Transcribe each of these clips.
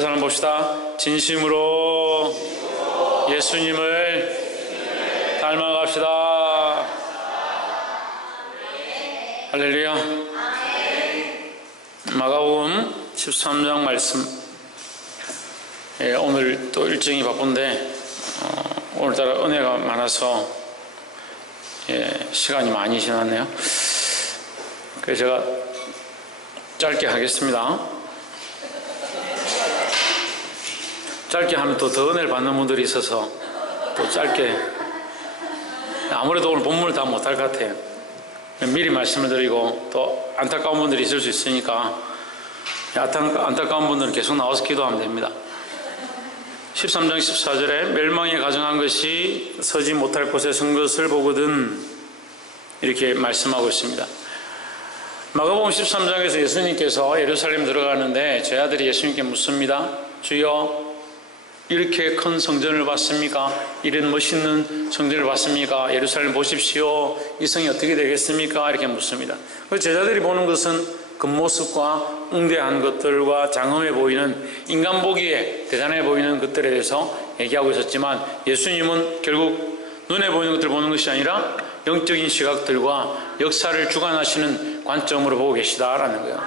사람 봅시다. 진심으로 예수님을 닮아갑시다. 할렐루야. 마가복음 13장 말씀. 오늘 또 일정이 바쁜데 오늘따라 은혜가 많아서 시간이 많이 지났네요. 그래서 제가 짧게 하겠습니다. 짧게 하면 또 더 은혜를 받는 분들이 있어서 또 짧게, 아무래도 오늘 본문을 다 못할 것 같아요. 미리 말씀을 드리고, 또 안타까운 분들이 있을 수 있으니까 안타까운 분들은 계속 나와서 기도하면 됩니다. 13장 14절에 멸망에 가정한 것이 서지 못할 곳에 선 것을 보거든, 이렇게 말씀하고 있습니다. 마가복음 13장에서 예수님께서 예루살렘 들어가는데 제 아들이 예수님께 묻습니다. 주여, 이렇게 큰 성전을 봤습니까? 이런 멋있는 성전을 봤습니까? 예루살렘 보십시오. 이 성이 어떻게 되겠습니까? 이렇게 묻습니다. 그래서 제자들이 보는 것은 겉모습과 응대한 것들과 장엄해 보이는, 인간 보기에 대단해 보이는 것들에 대해서 얘기하고 있었지만, 예수님은 결국 눈에 보이는 것들을 보는 것이 아니라 영적인 시각들과 역사를 주관하시는 관점으로 보고 계시다라는 거예요.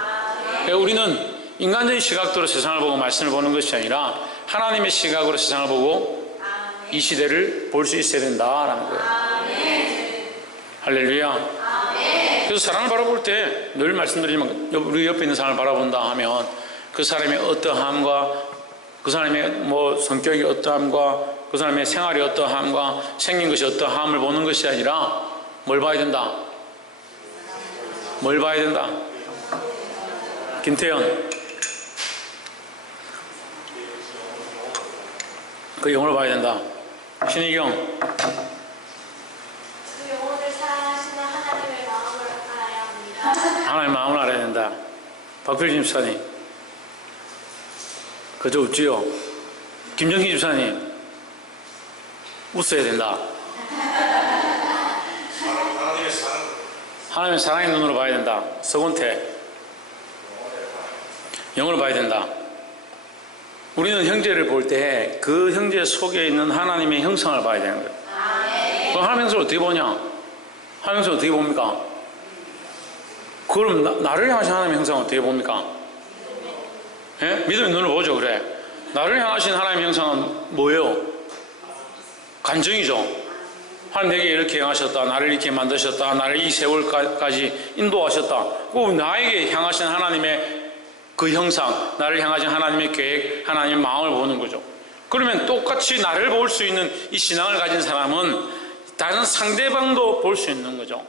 그러니까 우리는 인간적인 시각으로 세상을 보고 말씀을 보는 것이 아니라 하나님의 시각으로 세상을 보고 이 시대를 볼 수 있어야 된다라는 거예요. 할렐루야. 그래서 사람을 바라볼 때 늘 말씀드리지만, 우리 옆에 있는 사람을 바라본다 하면 그 사람의 어떠함과, 그 사람의 성격이 어떠함과, 그 사람의 생활이 어떠함과, 생긴 것이 어떠함을 보는 것이 아니라 뭘 봐야 된다? 뭘 봐야 된다? 김태현, 그 영혼을 봐야 된다. 신희경, 그 영혼을 사랑하시는 하나님의 마음을 알아야 합니다. 하나님의 마음을 알아야 된다. 박필진 집사님, 그저 웃지요? 김정희 집사님, 웃어야 된다. 하나님의 사랑의 눈으로 봐야 된다. 서건태, 영혼을 봐야 된다. 우리는 형제를 볼 때 그 형제 속에 있는 하나님의 형상을 봐야 되는 거예요. 그럼 하나님의 형상을 어떻게 보냐? 하나님의 형상을 어떻게 봅니까? 그럼 나를 향하신 하나님의 형상을 어떻게 봅니까? 예? 믿음의 눈을 보죠. 그래, 나를 향하신 하나님의 형상은 뭐예요? 간정이죠. 하나님 내게 이렇게 행하셨다, 나를 이렇게 만드셨다, 나를 이 세월까지 인도하셨다. 그 나에게 향하신 하나님의 그 형상, 나를 향하신 하나님의 계획, 하나님의 마음을 보는 거죠. 그러면 똑같이 나를 볼 수 있는 이 신앙을 가진 사람은 다른 상대방도 볼 수 있는 거죠.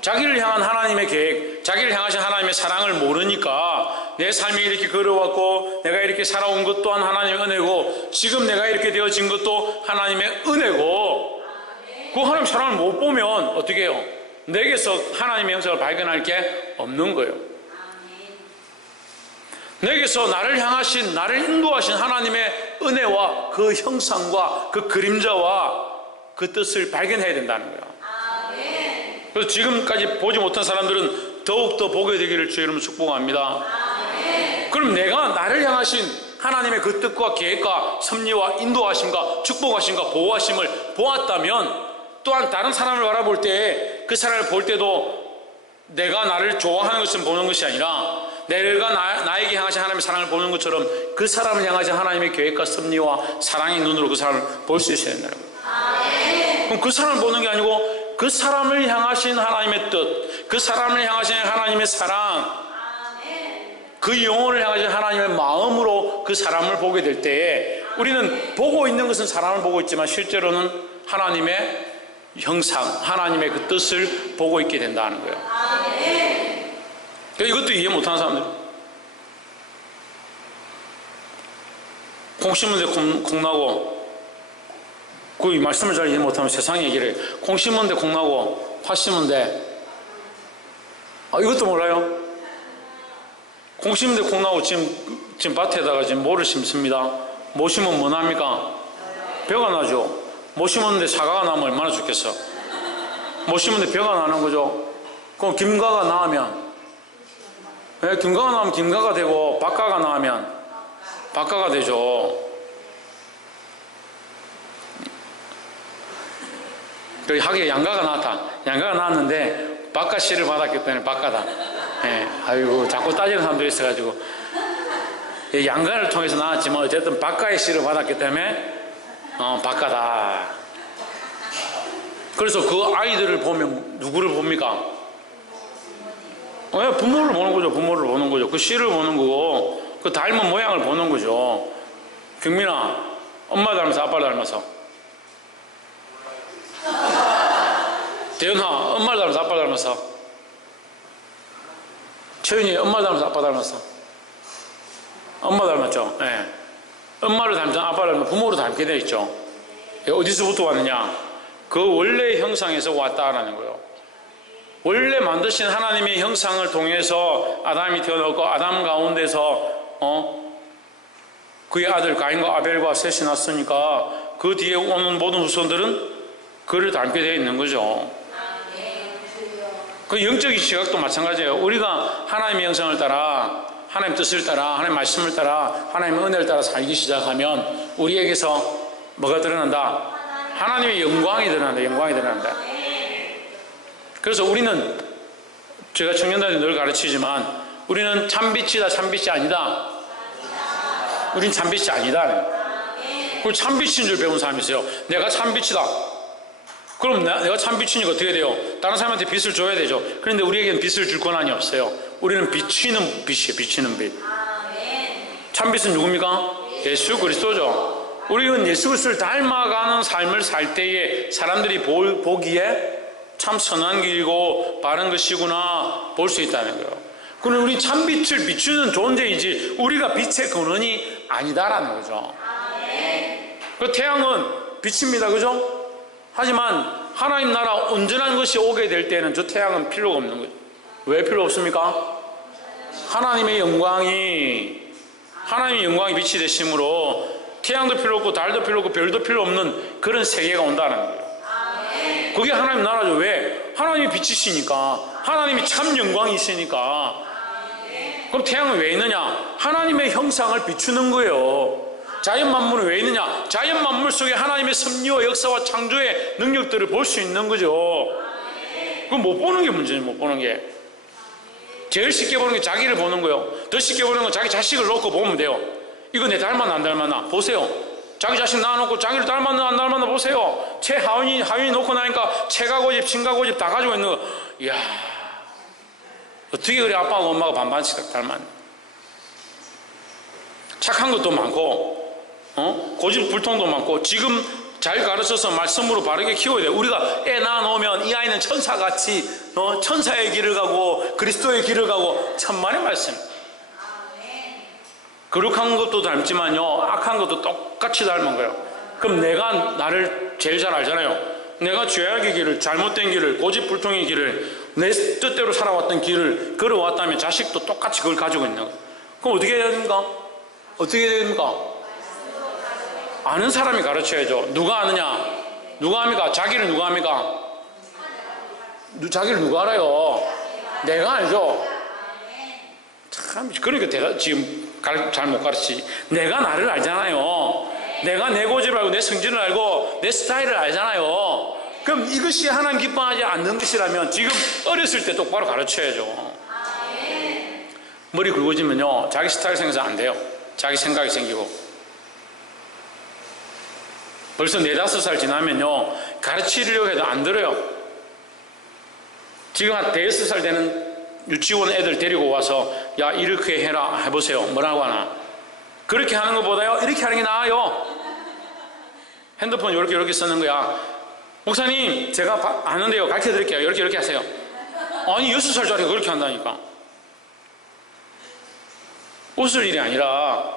자기를 향한 하나님의 계획, 자기를 향하신 하나님의 사랑을 모르니까 내 삶이 이렇게 걸어왔고 내가 이렇게 살아온 것 또한 하나님의 은혜고, 지금 내가 이렇게 되어진 것도 하나님의 은혜고, 그 하나님 사랑을 못 보면 어떻게 해요? 내게서 하나님의 형상을 발견할 게 없는 거예요. 내게서 나를 향하신, 나를 인도하신 하나님의 은혜와 그 형상과 그 그림자와 그 뜻을 발견해야 된다는 거예요. 그래서 지금까지 보지 못한 사람들은 더욱더 보게 되기를 주의 이름으로 축복합니다. 그럼 내가 나를 향하신 하나님의 그 뜻과 계획과 섭리와 인도하심과 축복하심과 보호하심을 보았다면, 또한 다른 사람을 바라볼 때 그 사람을 볼 때도 내가 나를 좋아하는 것을 보는 것이 아니라 내가 나에게 향하신 하나님의 사랑을 보는 것처럼 그 사람을 향하신 하나님의 계획과 섭리와 사랑의 눈으로 그 사람을 볼 수 있어야 된다는 거예요. 그럼 그 사람을 보는 게 아니고 그 사람을 향하신 하나님의 뜻, 그 사람을 향하신 하나님의 사랑, 그 영혼을 향하신 하나님의 마음으로 그 사람을 보게 될 때에, 우리는 보고 있는 것은 사람을 보고 있지만 실제로는 하나님의 형상, 하나님의 그 뜻을 보고 있게 된다는 거예요. 이것도 이해 못하는 사람들, 콩 심은 데 콩 나고, 그 말씀을 잘 이해 못하면 세상 얘기를 해요. 콩 심은 데 콩 나고, 팥 심은 데, 이것도 몰라요? 콩 심은 데 콩 나고, 지금 밭에다가 지금 뭐를 심습니다. 뭐 심으면 뭐 납니까? 벼가 나죠. 뭐 심었는데 사과가 나면 얼마나 좋겠어. 뭐 심었는데 벼가 나는 거죠. 그럼 김가가 나면, 김가가 나오면 김가가 되고, 박가가 나오면 박가가 되죠. 그 학교에 양가가 나왔다. 양가가 나왔는데 박가 씨를 받았기 때문에 박가다. 예, 아이고 자꾸 따지는 사람들이 있어가지고 양가를 통해서 나왔지만 어쨌든 박가의 씨를 받았기 때문에 박가다. 그래서 그 아이들을 보면 누구를 봅니까? 부모를 보는 거죠. 부모를 보는 거죠. 그 씨를 보는 거고 그 닮은 모양을 보는 거죠. 경민아, 엄마 닮아서 아빠 닮아서. 대현아, 엄마 닮아서 아빠 닮아서. 최윤이, 엄마 닮아서 아빠 닮아서. 엄마 닮았죠. 네. 엄마를 닮든 아빠를 닮든 부모를 닮게 되어 있죠. 어디서부터 왔느냐? 그 원래의 형상에서 왔다라는 거예요. 원래 만드신 하나님의 형상을 통해서 아담이 태어났고 아담 가운데서 그의 아들 가인과 아벨과 셋이 났으니까 그 뒤에 오는 모든 후손들은 그를 닮게 되어 있는 거죠. 그 영적인 시각도 마찬가지예요. 우리가 하나님의 형상을 따라 하나님 뜻을 따라 하나님 말씀을 따라 하나님의 은혜를 따라 살기 시작하면 우리에게서 뭐가 드러난다? 하나님의 영광이 드러난다. 영광이 드러난다. 그래서 우리는 제가 청년단에 늘 가르치지만 우리는 참빛이다 참빛이 아니다. 우린 참빛이 아니다. 그리고 참빛인 줄 배운 사람이 있어요. 내가 참빛이다. 그럼 내가 참빛이니까 어떻게 돼요? 다른 사람한테 빛을 줘야 되죠. 그런데 우리에게는 빛을 줄 권한이 없어요. 우리는 비치는 빛이에요. 비치는 빛. 참빛은 누굽니까? 예수 그리스도죠. 우리는 예수 그리스도를 닮아가는 삶을 살 때에 사람들이 보기에 참 선한 길이고 바른 것이구나 볼 수 있다는 거예요. 그럼 우리 참빛을 비추는 존재이지 우리가 빛의 근원이 아니다라는 거죠. 그 태양은 빛입니다. 그죠? 하지만 하나님 나라 온전한 것이 오게 될 때는 저 태양은 필요가 없는 거죠. 왜 필요 없습니까? 하나님의 영광이 빛이 되심으로 태양도 필요 없고 달도 필요 없고 별도 필요 없는 그런 세계가 온다는 거예요. 그게 하나님 나라죠. 왜? 하나님이 빛이시니까 하나님이 참 영광이시니까. 그럼 태양은 왜 있느냐? 하나님의 형상을 비추는 거예요. 자연 만물은 왜 있느냐? 자연 만물 속에 하나님의 섭리와 역사와 창조의 능력들을 볼 수 있는 거죠. 그럼 못 보는 게 문제죠. 못 보는 게. 제일 쉽게 보는 게 자기를 보는 거예요. 더 쉽게 보는 건 자기 자식을 놓고 보면 돼요. 이거 내 닮았나 안 닮았나 보세요. 자기 자식 낳아놓고 자기를 닮았나 안 닮았나 보세요. 하윈이 놓고 나니까 채가 고집 친가 고집 다 가지고 있는 거. 이야, 어떻게 그래 아빠하고 엄마가 반반씩 닮았나. 착한 것도 많고 고집 불통도 많고 지금 잘 가르쳐서 말씀으로 바르게 키워야 돼요. 우리가 애 낳아놓으면 이 아이는 천사같이 천사의 길을 가고 그리스도의 길을 가고 천만의 말씀. 거룩한 것도 닮지만요 악한 것도 똑같이 닮은 거예요. 그럼 내가 나를 제일 잘 알잖아요. 내가 죄악의 길을, 잘못된 길을, 고집불통의 길을, 내 뜻대로 살아왔던 길을 걸어왔다면 자식도 똑같이 그걸 가지고 있는 거예요. 그럼 어떻게 해야 됩니까? 어떻게 해야 됩니까? 아는 사람이 가르쳐야죠. 누가 아느냐? 누가 합니까? 자기를 누가 합니까? 자기를 누가 알아요? 내가 알죠. 참, 그러니까 내가 지금 잘 못 가르치지. 내가 나를 알잖아요. 내가 내 고집을 알고 내 성질을 알고 내 스타일을 알잖아요. 그럼 이것이 하나님 기뻐하지 않는 것이라면 지금 어렸을 때 똑바로 가르쳐야죠. 머리 굵어지면요 자기 스타일 생겨서 안 돼요. 자기 생각이 생기고 벌써 4-5살 지나면요 가르치려고 해도 안 들어요. 지금 한 5-6살 되는 유치원 애들 데리고 와서 야 이렇게 해라 해보세요. 뭐라고 하나? 그렇게 하는 것보다요 이렇게 하는 게 나아요. 핸드폰 이렇게 쓰는 거야. 목사님 제가 아는데요 가르쳐 드릴게요. 이렇게 하세요. 아니 6살짜리가 그렇게 한다니까. 웃을 일이 아니라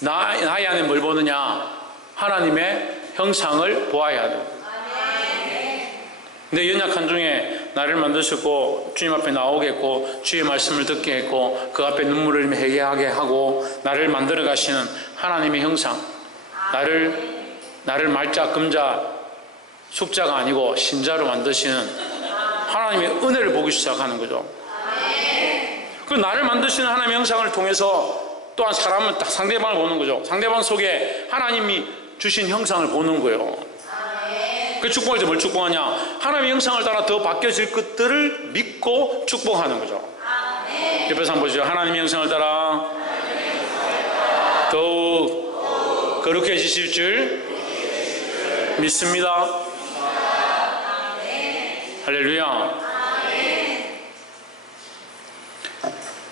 나의 안에 뭘 보느냐? 하나님의 형상을 보아야 돼. 내 연약한 중에 나를 만드셨고 주님 앞에 나오겠고 주의 말씀을 듣게 했고 그 앞에 눈물을 흘리며 회개하게 하고 나를 만들어 가시는 하나님의 형상. 나를 말자 금자 숙자가 아니고 신자로 만드시는 하나님의 은혜를 보기 시작하는 거죠. 그 나를 만드시는 하나님의 형상을 통해서 또한 사람은 딱 상대방을 보는 거죠. 상대방 속에 하나님이 주신 형상을 보는 거예요. 그 축복할 때 뭘 축복하냐? 하나님의 형상을 따라 더 바뀌어질 것들을 믿고 축복하는 거죠. 옆에서 한번 보시죠. 하나님의 형상을 따라 더욱 거룩해지실 줄 믿습니다. 할렐루야.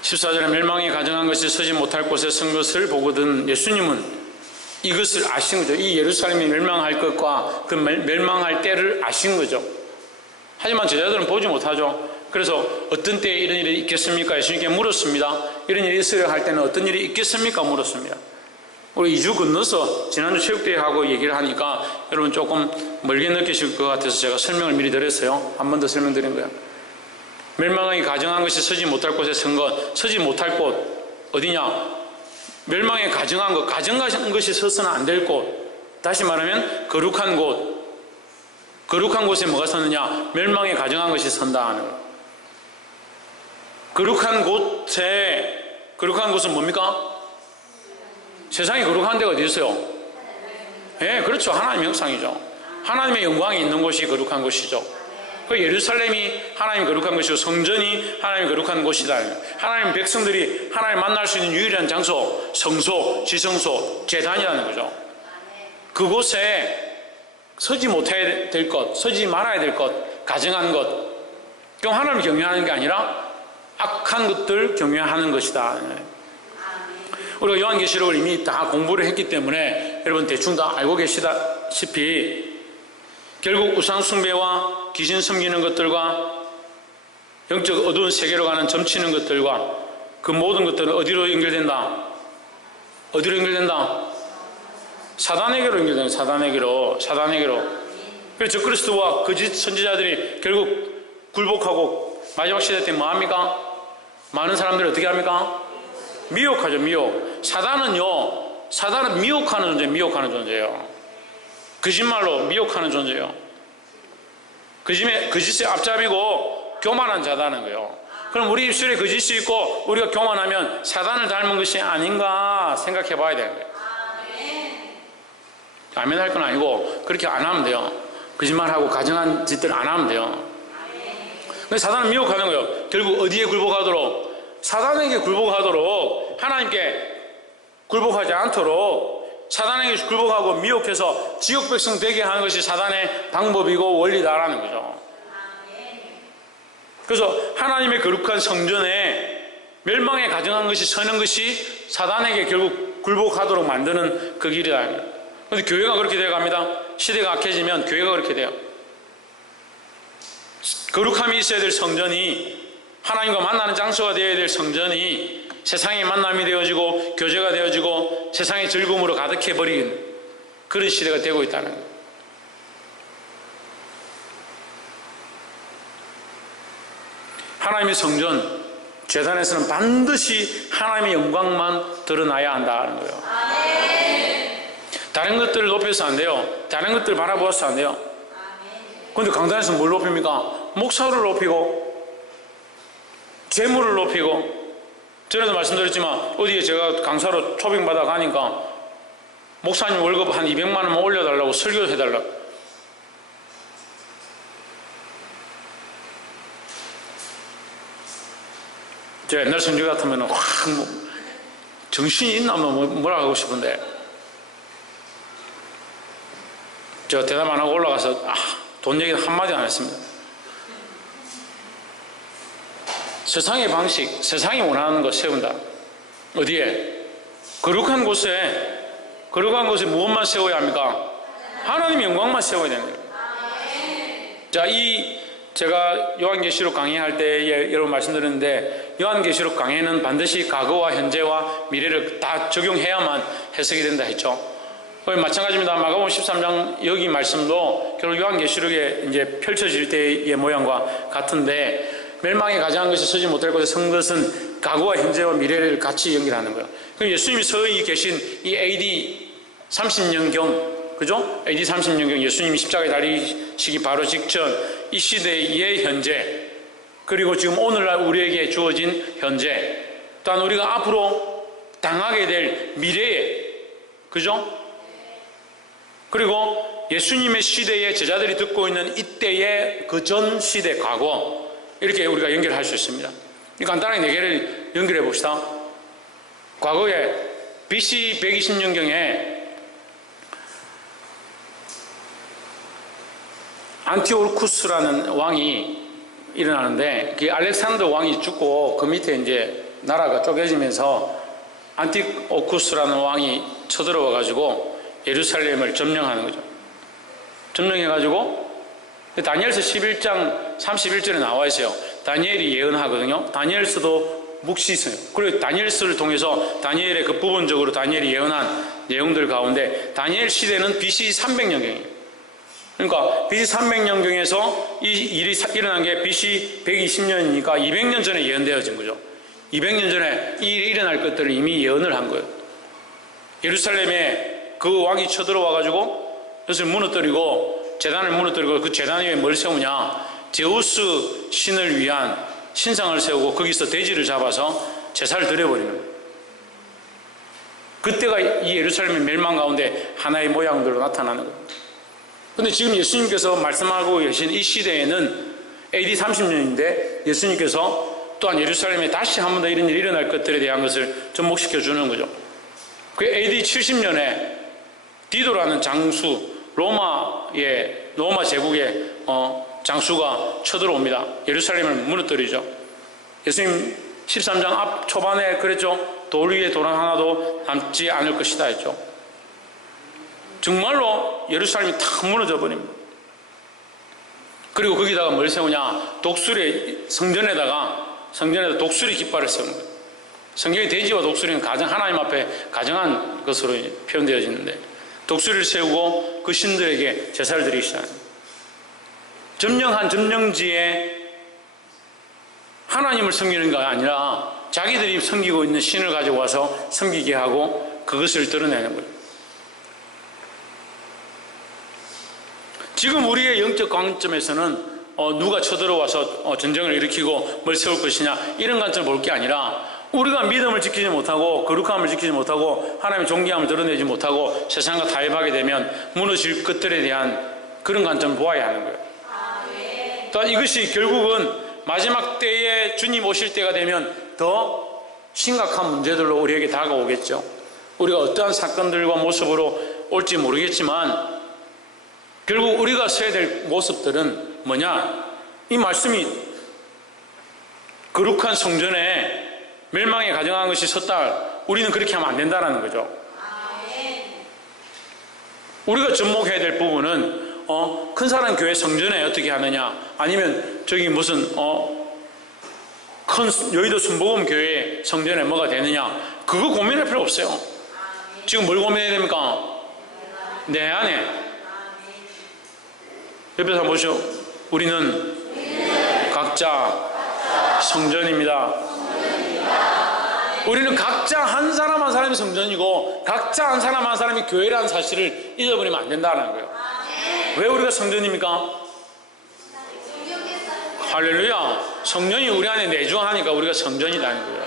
14절에 멸망에 가정한 것이 서지 못할 곳에 선 것을 보거든 예수님은 이것을 아신 거죠. 이 예루살렘이 멸망할 것과 그 멸망할 때를 아신 거죠. 하지만 제자들은 보지 못하죠. 그래서 어떤 때에 이런 일이 있겠습니까? 예수님께 물었습니다. 이런 일이 있으려 할 때는 어떤 일이 있겠습니까? 물었습니다. 우리 2주 건너서 지난주 체육대회하고 얘기를 하니까 여러분 조금 멀게 느끼실 것 같아서 제가 설명을 미리 드렸어요. 한 번 더 설명드린 거예요. 멸망하기 가정한 것이 서지 못할 곳에 선 것, 서지 못할 곳 어디냐? 멸망에 가정한 것, 가정한 것이 서서는 안 될 곳. 다시 말하면 거룩한 곳. 거룩한 곳에 뭐가 서느냐? 멸망에 가정한 것이 선다 하는 거예요. 거룩한 곳은 뭡니까? 세상이 거룩한 데가 어디 있어요? 예, 그렇죠. 하나님의 형상이죠. 하나님의 영광이 있는 곳이 거룩한 곳이죠. 그 예루살렘이 하나님의 거룩한 곳이고 성전이 하나님의 거룩한 곳이다. 하나님 백성들이 하나님 만날 수 있는 유일한 장소, 성소, 지성소, 제단이라는 거죠. 그곳에 서지 못해야 될 것, 서지 말아야 될 것, 가정한 것. 그럼 하나님을 경외하는 게 아니라 악한 것들 경외하는 것이다. 우리가 요한계시록을 이미 다 공부를 했기 때문에 여러분 대충 다 알고 계시다시피 결국 우상숭배와 귀신 섬기는 것들과 영적 어두운 세계로 가는 점치는 것들과 그 모든 것들은 어디로 연결된다? 어디로 연결된다? 사단에게로 연결된다. 사단에게로. 그래서 그리스도와 거짓 선지자들이 결국 굴복하고 마지막 시대 때 뭐합니까? 많은 사람들이 어떻게 합니까? 미혹하죠. 미혹. 사단은 미혹하는 존재예요. 거짓말로 미혹하는 존재예요. 거짓의 앞잡이고 교만한 자다는 거예요. 그럼 우리 입술에 거짓이 있고 우리가 교만하면 사단을 닮은 것이 아닌가 생각해 봐야 되는 거예요. 아멘 할 건 아니고 그렇게 안 하면 돼요. 거짓말하고 가정한 짓들 안 하면 돼요. 근데 사단은 미혹하는 거예요. 결국 어디에 굴복하도록? 사단에게 굴복하도록, 하나님께 굴복하지 않도록 사단에게 굴복하고 미혹해서 지옥 백성 되게 하는 것이 사단의 방법이고 원리다라는 거죠. 그래서 하나님의 거룩한 성전에 멸망에 가정한 것이 서는 것이 사단에게 결국 굴복하도록 만드는 그 길이다. 그런데 교회가 그렇게 되어갑니다. 시대가 악해지면 교회가 그렇게 돼요. 거룩함이 있어야 될 성전이, 하나님과 만나는 장소가 되어야 될 성전이 세상의 만남이 되어지고 교제가 되어지고 세상의 즐거움으로 가득해버린 그런 시대가 되고 있다는 거예요. 하나님의 성전, 제단에서는 반드시 하나님의 영광만 드러나야 한다는 거예요. 다른 것들을 높여서 안 돼요. 다른 것들을 바라보아서 안 돼요. 그런데 강단에서 뭘 높입니까? 목사를 높이고 재물을 높이고, 전에도 말씀드렸지만 어디에 제가 강사로 초빙받아 가니까 목사님 월급 한 200만 원만 올려달라고 설교를 해달라고. 제가 옛날 성주 같으면 정신이 있나 뭐라 하고 싶은데 제가 대답 안 하고 올라가서 돈 얘기는 한마디 안 했습니다. 세상의 방식, 세상이 원하는 거 세운다. 어디에? 거룩한 곳에 무엇만 세워야 합니까? 하나님의 영광만 세워야 되는 거예요. 자, 제가 요한계시록 강의할 때 여러분 말씀드렸는데, 요한계시록 강의는 반드시 과거와 현재와 미래를 다 적용해야만 해석이 된다 했죠. 마찬가지입니다. 마가복음 13장 여기 말씀도 결국 요한계시록에 이제 펼쳐질 때의 모양과 같은데, 멸망에 가정한 것이 서지 못할 곳에 선 것은 과거와 현재와 미래를 같이 연결하는 거예요. 그럼 예수님이 서 계신 이 AD 30년경, 그죠? AD 30년경 예수님이 십자가에 달리시기 바로 직전 이 시대의 현재, 그리고 지금 오늘날 우리에게 주어진 현재, 또한 우리가 앞으로 당하게 될 미래에, 그죠? 그리고 예수님의 시대에 제자들이 듣고 있는 이때의 그 전 시대 과거, 이렇게 우리가 연결할 수 있습니다. 간단하게 네 개를 연결해 봅시다. 과거에 BC 120년경에 안티오쿠스라는 왕이 일어나는데, 그 알렉산더 왕이 죽고 그 밑에 이제 나라가 쪼개지면서 안티오쿠스라는 왕이 쳐들어와 가지고 예루살렘을 점령하는 거죠. 점령해 가지고 다니엘서 11장 31절에 나와 있어요. 다니엘이 예언하거든요. 다니엘서도 묵시있어요. 그리고 다니엘서를 통해서 다니엘의 그 부분적으로 다니엘이 예언한 내용들 가운데 다니엘 시대는 BC 300년경이에요. 그러니까 BC 300년경에서 이 일이 일어난 게 BC 120년이니까 200년 전에 예언되어진 거죠. 200년 전에 이 일이 일어날 것들을 이미 예언을 한 거예요. 예루살렘에 그 왕이 쳐들어와가지고 그것을 무너뜨리고 제단을 무너뜨리고 그 제단 위에 뭘 세우냐? 제우스 신을 위한 신상을 세우고 거기서 돼지를 잡아서 제사를 드려버리는 거예요. 그때가 이 예루살렘의 멸망 가운데 하나의 모양들로 나타나는 거예요. 근데 지금 예수님께서 말씀하고 계신 이 시대에는 AD 30년인데 예수님께서 또한 예루살렘에 다시 한 번 더 이런 일이 일어날 것들에 대한 것을 접목시켜 주는 거죠. 그 AD 70년에 디도라는 장수, 로마 제국의 장수가 쳐들어옵니다. 예루살렘을 무너뜨리죠. 예수님 13장 앞 초반에 그랬죠. 돌 위에 돌 하나도 남지 않을 것이다 했죠. 정말로 예루살렘이 탁 무너져 버립니다. 그리고 거기다가 뭘 세우냐? 성전에다가 독수리 깃발을 세우는 거예요. 성경의 돼지와 독수리는 가장 하나님 앞에 가정한 것으로 표현되어지는데 독수리를 세우고 그 신들에게 제사를 드리기 시작합니다. 점령한 점령지에 하나님을 섬기는 게 아니라 자기들이 섬기고 있는 신을 가지고 와서 섬기게 하고 그것을 드러내는 거예요. 지금 우리의 영적 관점에서는 누가 쳐들어와서 전쟁을 일으키고 뭘 세울 것이냐 이런 관점을 볼 게 아니라 우리가 믿음을 지키지 못하고 거룩함을 지키지 못하고 하나님의 존귀함을 드러내지 못하고 세상과 타협하게 되면 무너질 것들에 대한 그런 관점을 보아야 하는 거예요. 또한 이것이 결국은 마지막 때에 주님 오실 때가 되면 더 심각한 문제들로 우리에게 다가오겠죠. 우리가 어떠한 사건들과 모습으로 올지 모르겠지만 결국 우리가 서야 될 모습들은 뭐냐? 이 말씀이 거룩한 성전에 멸망에 가정한 것이 섰다. 우리는 그렇게 하면 안 된다는 거죠. 우리가 접목해야 될 부분은 큰 사람 교회 성전에 어떻게 하느냐, 아니면 저기 무슨 큰 여의도 순복음 교회 성전에 뭐가 되느냐, 그거 고민할 필요 없어요. 지금 뭘 고민해야 됩니까? 내 안에. 옆에서 한번 보시오. 우리는 각자 성전입니다. 우리는 각자 한 사람 한 사람이 성전이고 각자 한 사람 한 사람이 교회라는 사실을 잊어버리면 안 된다는 거예요. 왜 우리가 성전입니까? 할렐루야. 성전이 우리 안에 내주하니까 우리가 성전이라는 거예요.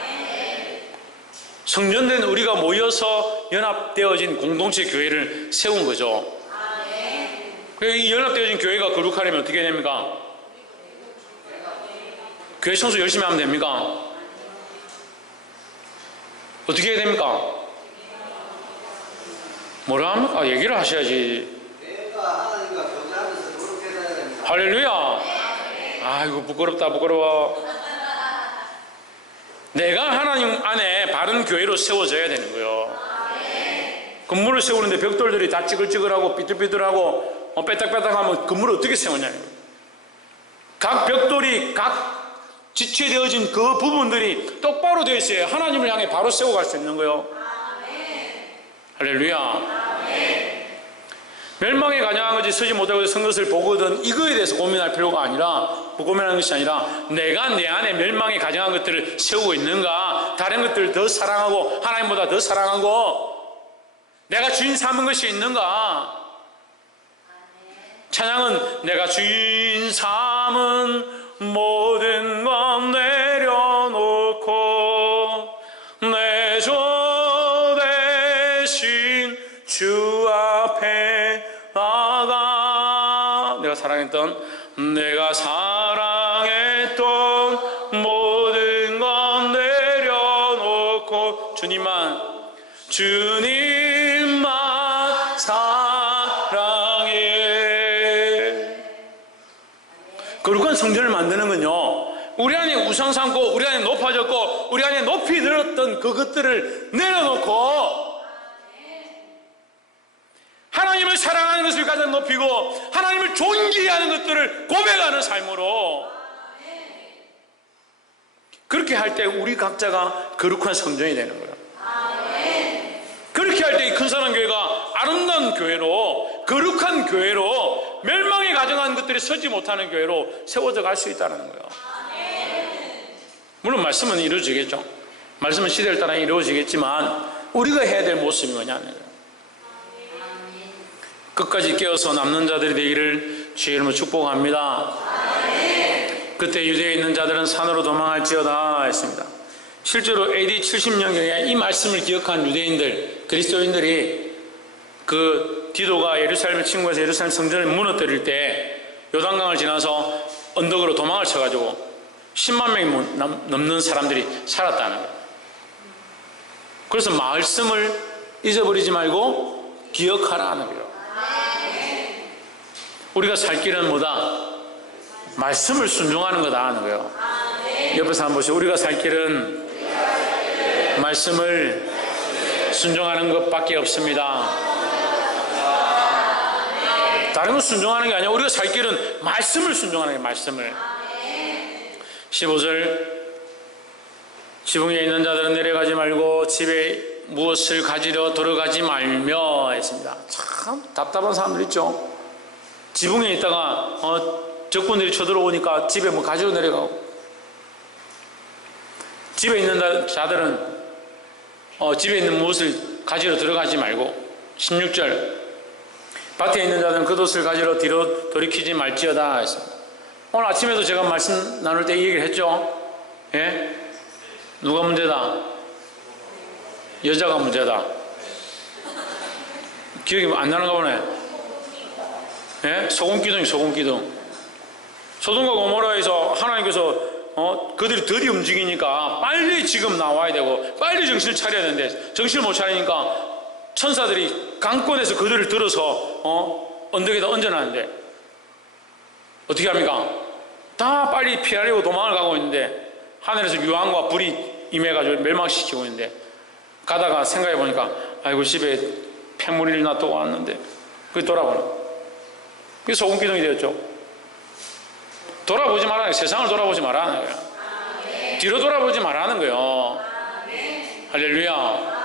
성전된 우리가 모여서 연합되어진 공동체 교회를 세운 거죠. 이 연합되어진 교회가 거룩하려면 어떻게 됩니까? 교회 청소 열심히 하면 됩니까? 어떻게 해야 됩니까? 뭐라 합니까? 얘기를 하셔야지. 할렐루야. 아이고 부끄럽다 부끄러워. 내가 하나님 안에 바른 교회로 세워져야 되는 거예요. 건물을 세우는데 벽돌들이 다 찌글찌글하고 삐뚤삐뚤하고 빼딱빼딱하면 건물을 어떻게 세우냐는 거예요. 각 벽돌이 각 지체되어진 그 부분들이 똑바로 되어 있어야 하나님을 향해 바로 세워갈 수 있는 거예요. 할렐루야. 멸망에 가정한 것이 서지 못하고 선 것을 보거든 이거에 대해서 고민할 필요가 아니라, 고민하는 것이 아니라 내가 내 안에 멸망에 가정한 것들을 세우고 있는가, 다른 것들을 더 사랑하고 하나님보다 더 사랑하고 내가 주인 삼은 것이 있는가. 찬양은 내가 주인 삼은 모든 것 내려놓고 내 존 대신 주 앞에 나가 내가 사랑했던 모든 건 내려놓고 주님만 사랑해. 거룩한 성전을 만드는 건요, 우리 안에 우상 삼고 우리 안에 높아졌고 우리 안에 높이 들었던 그것들을 내려놓고 하나님을 사랑하는 것을 가장 높이고 하나님을 존귀하는 것들을 고백하는 삶으로, 그렇게 할 때 우리 각자가 거룩한 성전이 되는 거예요. 그렇게 할 때 이 큰사랑 교회가 아름다운 교회로, 거룩한 교회로, 멸망에 가정한 것들이 서지 못하는 교회로 세워져 갈 수 있다는 거예요. 물론 말씀은 이루어지겠죠. 말씀은 시대를 따라 이루어지겠지만 우리가 해야 될 모습이 뭐냐는 거예요. 끝까지 깨어서 남는 자들이 되기를 주의 이름으로 축복합니다. 그때 유대에 있는 자들은 산으로 도망할지어다 했습니다. 실제로 AD 70년경에 이 말씀을 기억한 유대인들, 그리스도인들이 그 디도가 예루살렘을 침공해서 예루살렘 성전을 무너뜨릴 때 요단강을 지나서 언덕으로 도망을 쳐가지고 10만 명이 넘는 사람들이 살았다는 거예요. 그래서 말씀을 잊어버리지 말고 기억하라는 거예요. 우리가 살 길은 뭐다? 말씀을 순종하는 거다 하는 거예요. 옆에서 한번 보시죠. 우리가 살 길은 말씀을 순종하는 것밖에 없습니다. 다른 건 순종하는 게 아니라 우리가 살 길은 말씀을 순종하는 게 말씀을. 15절 지붕에 있는 자들은 내려가지 말고 집에 무엇을 가지러 들어가지 말며 했습니다. 참 답답한 사람들 있죠. 지붕에 있다가 적군들이 쳐들어오니까 집에 뭐 가지러 내려가고, 집에 있는 자들은 집에 있는 무엇을 가지러 들어가지 말고, 16절 밭에 있는 자들은 겉옷을 가지러 뒤로 돌이키지 말지어다 했습니다. 오늘 아침에도 제가 말씀 나눌 때 이 얘기를 했죠. 예? 누가 문제다? 여자가 문제다. 기억이 안 나는가 보네. 예? 소금기둥이 소금기둥. 소돔과 고모라에서 하나님께서 그들이 더디 움직이니까 빨리 지금 나와야 되고 빨리 정신을 차려야 되는데 정신을 못 차리니까 천사들이 강권에서 그들을 들어서 언덕에다 얹어놨는데 어떻게 합니까? 다 빨리 피하려고 도망을 가고 있는데 하늘에서 유황과 불이 임해가지고 멸망시키고 있는데, 가다가 생각해 보니까 아이고 집에 폐물이 놔두고 왔는데 그게 돌아보는, 그게 소금기둥이 되었죠. 돌아보지 말라는 거예요. 세상을 돌아보지 말라는 거예요. 뒤로 돌아보지 말라는 거예요. 할렐루야.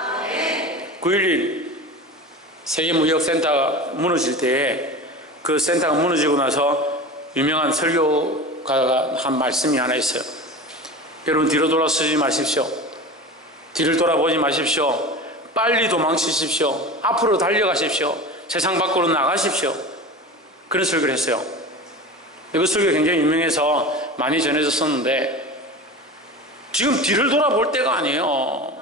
9.11 세계무역센터가 무너질 때 그 센터가 무너지고 나서 유명한 설교가가 한 말씀이 하나 있어요. 여러분 뒤로 돌아서지 마십시오. 뒤를 돌아보지 마십시오. 빨리 도망치십시오. 앞으로 달려가십시오. 세상 밖으로 나가십시오. 그런 설교를 했어요. 그 설교가 굉장히 유명해서 많이 전해졌었는데 지금 뒤를 돌아볼 때가 아니에요.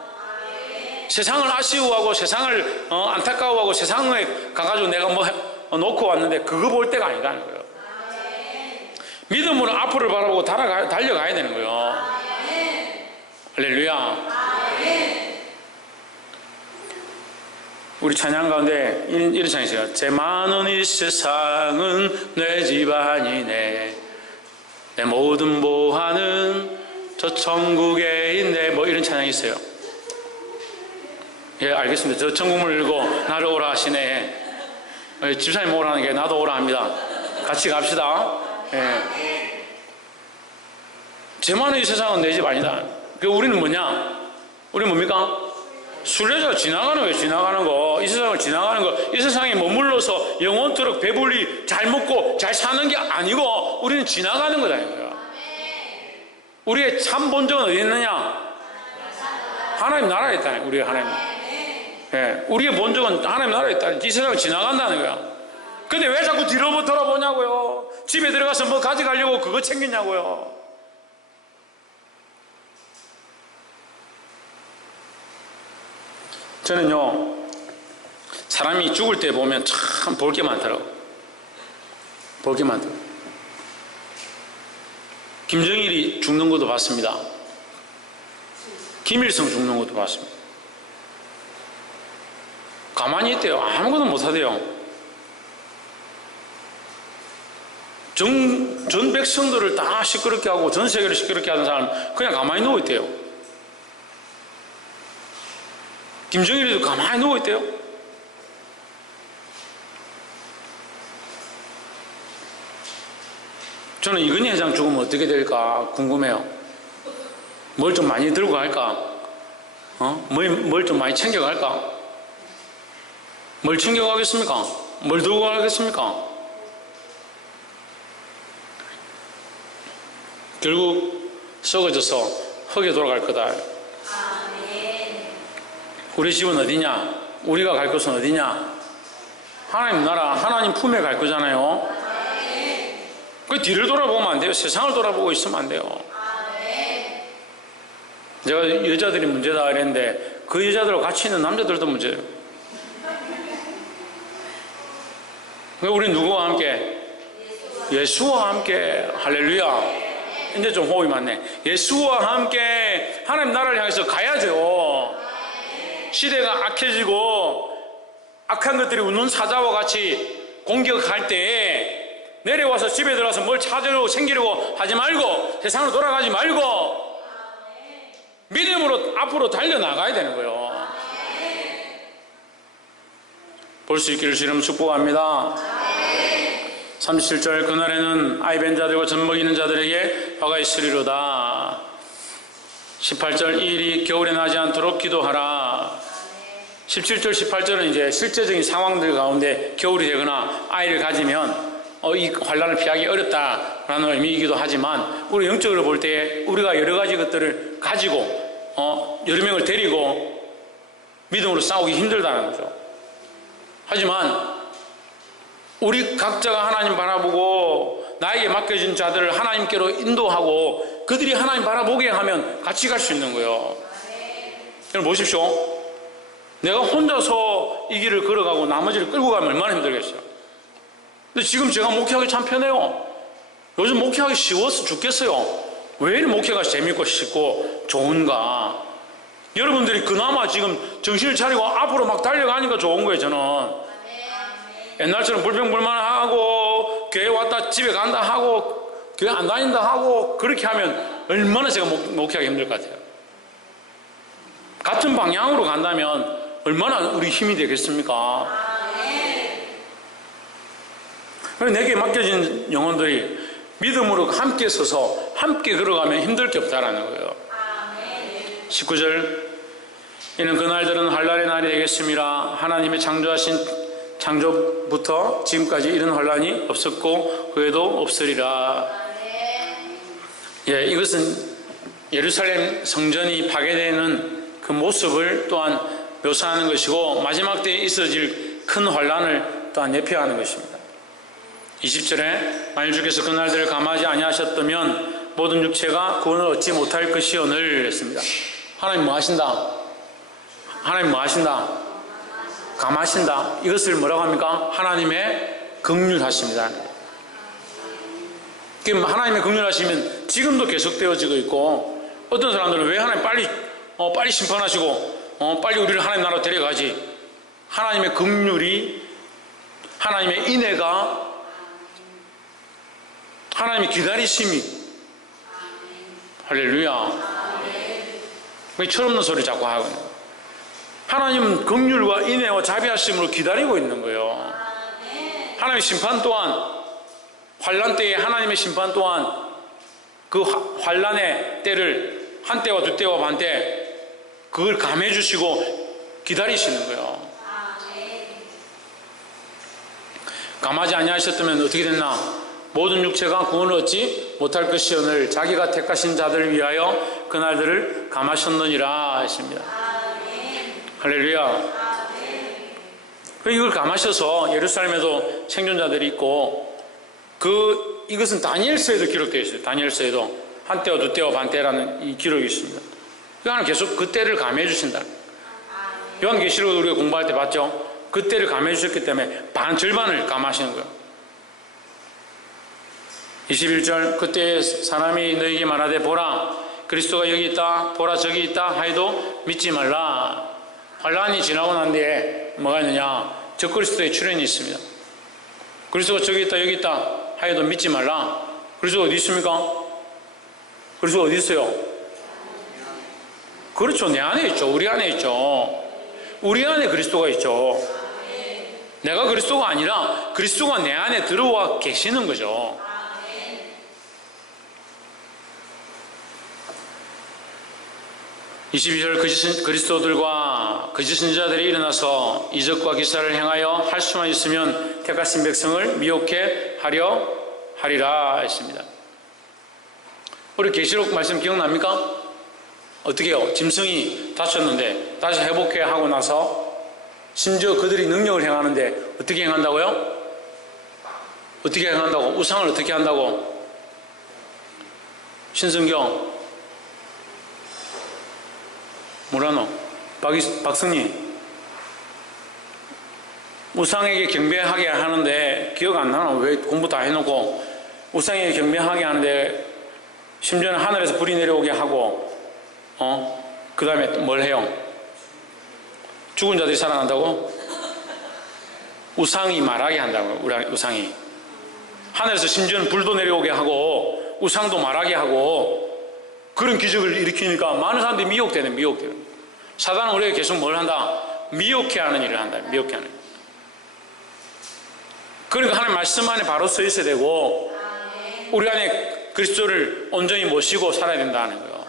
세상을 아쉬워하고 세상을 안타까워하고 세상에 가가지고 내가 뭐 놓고 왔는데 그거 볼 때가 아니라는 거예요. 믿음으로 앞으로 바라보고 달려가야 되는 거예요. 할렐루야. 우리 찬양 가운데 이런 찬양이 있어요. 제 많은 이 세상은 내 집안이네, 내 모든 보화는 저 천국에 있네, 뭐 이런 찬양이 있어요. 예, 알겠습니다. 저 천국문을 읽고 나를 오라 하시네. 집사님 오라는 게 나도 오라 합니다. 같이 갑시다. 예. 제 많은 이 세상은 내 집 아니다. 우리는 뭐냐? 우리는 뭡니까? 순례자가 지나가는 거예요. 지나가는 거. 이 세상을 지나가는 거. 이 세상에 머물러서 영원토록 배불리 잘 먹고 잘 사는 게 아니고 우리는 지나가는 거다. 우리의 참 본적은 어디 있느냐? 하나님 나라에 있다. 우리의 하나님. 예, 우리의 본적은 하나님 나라에 있다. 이 세상을 지나간다는 거야. 근데 왜 자꾸 뒤로 돌아보냐고요? 집에 들어가서 뭐 가져가려고 그거 챙기냐고요? 저는요, 사람이 죽을 때 보면 참 볼 게 많더라고. 볼 게 많더라고. 김정일이 죽는 것도 봤습니다. 김일성 죽는 것도 봤습니다. 가만히 있대요. 아무것도 못하대요. 전 백성들을 다 시끄럽게 하고 전 세계를 시끄럽게 하는 사람 그냥 가만히 누워있대요. 김정일이도 가만히 누워있대요. 저는 이건희 회장 죽으면 어떻게 될까 궁금해요. 뭘 좀 많이 들고 갈까? 뭘 좀 많이 챙겨갈까? 뭘 챙겨가겠습니까? 뭘 들고 가겠습니까? 결국 썩어져서 흙에 돌아갈 거다. 우리 집은 어디냐? 우리가 갈 곳은 어디냐? 하나님 나라, 하나님 품에 갈 거잖아요. 그 뒤를 돌아보면 안 돼요. 세상을 돌아보고 있으면 안 돼요. 제가 여자들이 문제다 그랬는데 그 여자들하고 같이 있는 남자들도 문제예요. 우리 누구와 함께? 예수와 함께. 할렐루야. 이제 좀 호흡이 많네. 예수와 함께 하나님 나라를 향해서 가야죠. 시대가 악해지고 악한 것들이 웃는 사자와 같이 공격할 때 내려와서 집에 들어가서 뭘 찾으려고 챙기려고 하지 말고 세상으로 돌아가지 말고 믿음으로 앞으로 달려나가야 되는 거예요. 볼 수 있기를 주님 축복합니다. 37절 그날에는 아이벤 자들과 젖 먹이는 자들에게 화가 있으리로다. 18절 이 일이 겨울에 나지 않도록 기도하라. 17절 18절은 이제 실제적인 상황들 가운데 겨울이 되거나 아이를 가지면 이 환란을 피하기 어렵다라는 의미이기도 하지만 우리 영적으로 볼 때 우리가 여러 가지 것들을 가지고 여러 명을 데리고 믿음으로 싸우기 힘들다는 거죠. 하지만 우리 각자가 하나님 바라보고 나에게 맡겨진 자들을 하나님께로 인도하고 그들이 하나님 바라보게 하면 같이 갈 수 있는 거예요. 여러분 보십시오. 내가 혼자서 이 길을 걸어가고 나머지를 끌고 가면 얼마나 힘들겠어요. 근데 지금 제가 목회하기 참 편해요. 요즘 목회하기 쉬워서 죽겠어요. 왜 이렇게 목회가 재밌고 쉽고 좋은가. 여러분들이 그나마 지금 정신을 차리고 앞으로 막 달려가니까 좋은 거예요. 저는 옛날처럼 불평불만하고 교회 왔다 집에 간다 하고 교회 안 다닌다 하고 그렇게 하면 얼마나 제가 목회하기 힘들 것 같아요. 같은 방향으로 간다면 얼마나 우리 힘이 되겠습니까? 내게 맡겨진 영혼들이 믿음으로 함께 서서 함께 걸어가면 힘들 게 없다라는 거예요. 19절 이는 그날들은 환란의 날이 되겠습니다. 하나님의 창조하신 창조부터 지금까지 이런 환란이 없었고 후에도 없으리라. 예, 이것은 예루살렘 성전이 파괴되는 그 모습을 또한 묘사하는 것이고 마지막 때에 있어질 큰 환란을 또한 예표하는 것입니다. 20절에 만일 주께서 그날들을 감하지 아니하셨다면 모든 육체가 구원을 얻지 못할 것이오늘 했습니다. 하나님 뭐 하신다? 하나님 뭐 하신다? 감하신다. 이것을 뭐라고 합니까? 하나님의 긍휼하십니다. 하나님의 긍휼하시면 지금도 계속되어지고 있고 어떤 사람들은 왜 하나님 빨리 심판하시고 빨리 우리를 하나님 나라로 데려가지? 하나님의 긍휼이 하나님의 인애가 하나님의 기다리심이 할렐루야. 왜 철없는 소리 자꾸 하고 있는 거예요? 하나님은 긍휼과 인애와 자비하심으로 기다리고 있는 거예요. 하나님의 심판 또한 환란 때에 하나님의 심판 또한 그 환란의 때를 한 때와 두 때와 반 때 그걸 감해 주시고 기다리시는 거예요. 감하지 아니하셨다면 어떻게 됐나? 모든 육체가 구원을 얻지 못할 것이오늘 자기가 택하신 자들을 위하여 그날들을 감하셨느니라 했습니다. 할렐루야. 이걸 감하셔서 예루살렘에도 생존자들이 있고 이것은 다니엘서에도 기록되어 있어요. 다니엘서에도 한 때와 두 때와 반 때라는 이 기록이 있습니다. 하나님 계속 그 때를 감해 주신다. 요한계시록을 우리가 공부할 때 봤죠. 그때를 감해 주셨기 때문에 절반을 감하시는 거예요. 21절 그때 사람이 너에게 말하되 보라 그리스도가 여기 있다 보라 저기 있다 하여도 믿지 말라. 환란이 지나고 난 뒤에 뭐가 있느냐? 적그리스도의 출현이 있습니다. 그리스도가 저기 있다 여기 있다 하여도 믿지 말라. 그리스도가 어디 있습니까? 그리스도가 어디 있어요? 그렇죠. 내 안에 있죠. 우리 안에 있죠. 우리 안에 그리스도가 있죠. 내가 그리스도가 아니라 그리스도가 내 안에 들어와 계시는 거죠. 22절 그리스도들과 거짓 선지자들이 일어나서 이적과 기사를 행하여 할 수만 있으면 택하신 백성을 미혹해 하려 하리라 했습니다. 우리 계시록 말씀 기억납니까? 어떻게 해요? 짐승이 다쳤는데 다시 회복해 하고 나서 심지어 그들이 능력을 행하는데 어떻게 행한다고요? 어떻게 행한다고? 우상을 어떻게 한다고? 신성경 뭐라노? 박승님 우상에게 경배하게 하는데 기억 안 나나? 왜 공부 다 해놓고 우상에게 경배하게 하는데 심지어는 하늘에서 불이 내려오게 하고 그 다음에 뭘 해요? 죽은 자들이 살아난다고? 우상이 말하게 한다고요. 우상이 하늘에서 심지어는 불도 내려오게 하고 우상도 말하게 하고 그런 기적을 일으키니까 많은 사람들이 미혹되는. 사단은 우리에게 계속 뭘 한다? 미혹해 하는 일을 한다. 미혹해 하는 일. 그러니까 하나님 말씀 안에 바로 서 있어야 되고 우리 안에 그리스도를 온전히 모시고 살아야 된다는 거예요.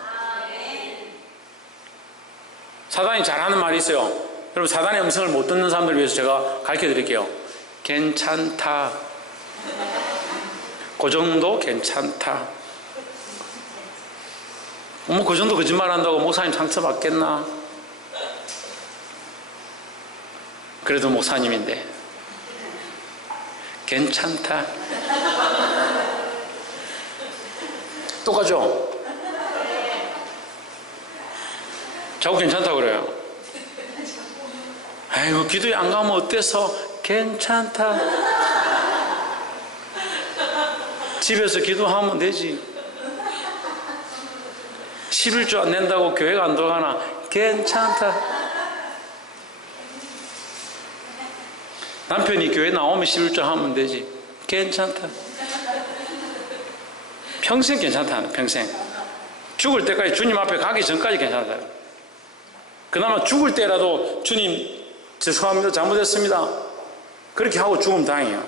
사단이 잘하는 말이 있어요. 여러분 사단의 음성을 못 듣는 사람들을 위해서 제가 가르쳐 드릴게요. 괜찮다. 그 정도 괜찮다. 그 정도 거짓말 한다고 목사님 상처받겠나? 그래도 목사님인데 괜찮다. 똑같죠? 자꾸 괜찮다고 그래요. 아이고 기도에 안 가면 어때서? 괜찮다. 집에서 기도하면 되지. 11조 안 낸다고 교회가 안 들어가나? 괜찮다. 남편이 교회 나오면 11조 하면 되지. 괜찮다. 평생 괜찮다. 평생. 죽을 때까지 주님 앞에 가기 전까지 괜찮다. 그나마 죽을 때라도 주님 죄송합니다. 잘못했습니다. 그렇게 하고 죽으면 다행이에요.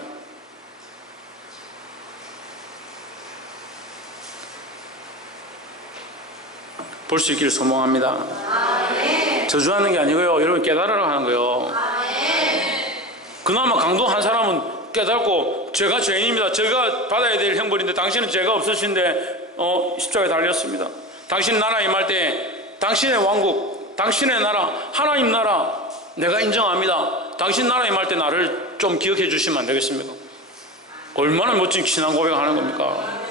볼 수 있기를 소망합니다. 저주하는 게 아니고요. 여러분 깨달으라고 하는 거예요. 그나마 강도 한 사람은 깨닫고 제가 죄인입니다. 제가 받아야 될 형벌인데 당신은 죄가 없으신데 십자가에 달렸습니다. 당신 나라 임할 때 당신의 왕국, 당신의 나라, 하나님 나라 내가 인정합니다. 당신 나라 임할 때 나를 좀 기억해 주시면 안 되겠습니까? 얼마나 멋진 신앙 고백하는 겁니까?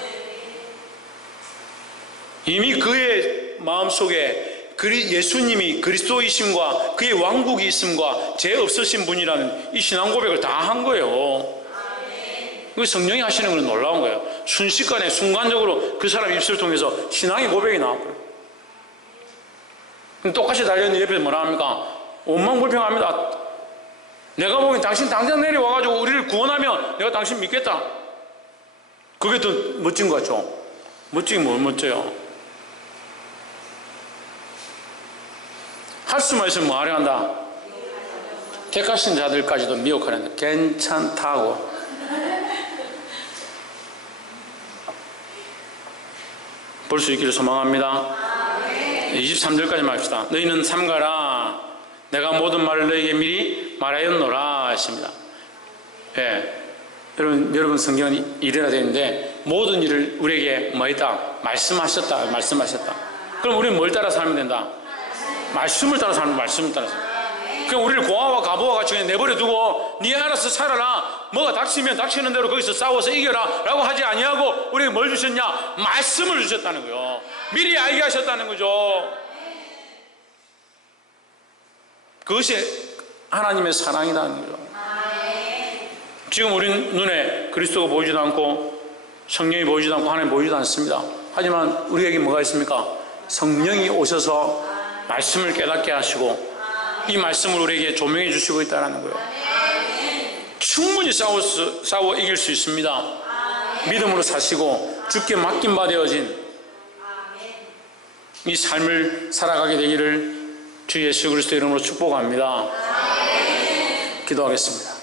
이미 그의 마음속에 예수님이 그리스도이심과 그의 왕국이 있음과 죄 없으신 분이라는 이 신앙 고백을 다 한 거예요. 그 성령이 하시는 건 놀라운 거예요. 순식간에 순간적으로 그 사람 입술을 통해서 신앙의 고백이 나왔고요. 똑같이 달려있는 옆에서 뭐라 합니까? 원망불평합니다. 내가 보기엔 당신 당장 내려와가지고 우리를 구원하면 내가 당신 믿겠다. 그게 더 멋진 것 같죠? 멋지긴 뭘 멋져요? 할 수만 있으면 뭐 하려 한다? 택하신 자들까지도 미혹하는 괜찮다고. 볼 수 있기를 소망합니다. 23절까지 말합시다. 너희는 삼가라. 내가 모든 말을 너희에게 미리 말하였노라 했습니다. 예. 여러분 성경은 이래라 되어 있는데 모든 일을 우리에게 뭐 했다? 말씀하셨다. 그럼 우리는 뭘 따라 살면 된다? 말씀을 따라 살면 말씀을 따라서. 그럼 우리를 고아와 가부와 같이 그냥 내버려 두고 네 알아서 살아라. 뭐가 닥치면 닥치는 대로 거기서 싸워서 이겨라 라고 하지 아니하고 우리에게 뭘 주셨냐? 말씀을 주셨다는 거예요. 미리 알게 하셨다는 거죠. 그것이 하나님의 사랑이라는 거죠. 지금 우리 눈에 그리스도가 보이지도 않고 성령이 보이지도 않고 하나님 보이지도 않습니다. 하지만 우리에게 뭐가 있습니까? 성령이 오셔서 말씀을 깨닫게 하시고 이 말씀을 우리에게 조명해 주시고 있다는 거예요. 충분히 싸워 이길 수 있습니다. 믿음으로 사시고 주께 맡긴 바 되어진 이 삶을 살아가게 되기를 주 예수 그리스도 이름으로 축복합니다. 기도하겠습니다.